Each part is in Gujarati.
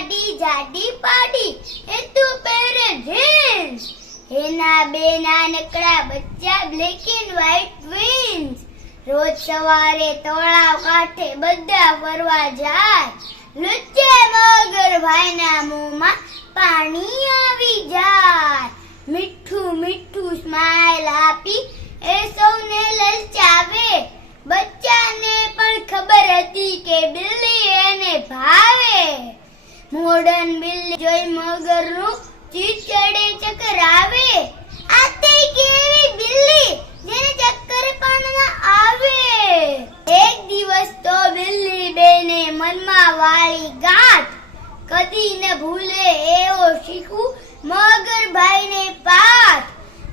જાડી જાડી પાડી એ તું પહેરે જીન્સ એના બે નાનકડા બચ્ચા બ્લેક એન્ડ વ્હાઈટ ટ્વિન્સ રોજ સવારે તળાવ કાંઠે બધા ફરવા જાય લુચ્ચે મગર ભાઈના મોંમાં પાણી આવી જાય મીઠું મીઠું સ્માઈલ આપી એ સૌને લલચાવે બચ્ચાને પણ ખબર હતી કે બિલ્લી એને ભાવે મોડર્ન બિલ્લી જોઈ મગરનું ચીચડે ચકરાવે આ તે કેવી બિલ્લી જેને ચક્કર પણ ન આવે એક દિવસ તો બિલ્લી બેને મનમાં વાળી ગાંઠ કદી ન ભૂલે એવો શીખું મગરભાઈને પાઠ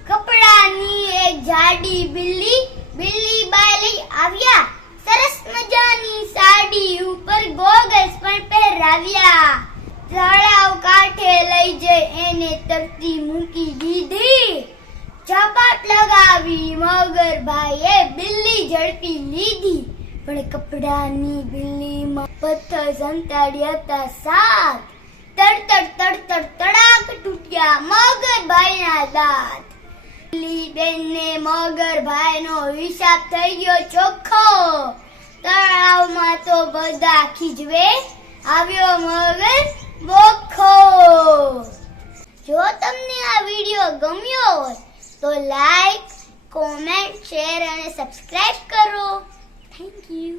કપડાની એક જાડી બિલ્લી બાઈ લઈ આવ્યા સરસ મજાની સાડી ઉપર ગોગલ્સ પણ પહેરાવ્યા તળાવ કાંઠે લઈ જઈ એને તરતી મૂકી દીધી ઝપાટ લગાવી મગરભાઈએ બિલ્લી ઝડપી લીધી પણ કપડાની બિલ્લીમાં પથ્થર સંતાડ્યા હતા સાત તડતડ તડતડ તડાક તૂટ્યા મગરભાઈના દાંત બિલ્લી બેનને મગરભાઈનો હિસાબ થઈ ગયો ચોખ્ખો તળાવમાં તો બધા ખીજવે આવ્યો મગર બોખો જો તમને આ વિડિયો ગમ્યો હોય તો લાઈક કોમેન્ટ શેર અને સબસ્ક્રાઇબ કરો થેન્ક યુ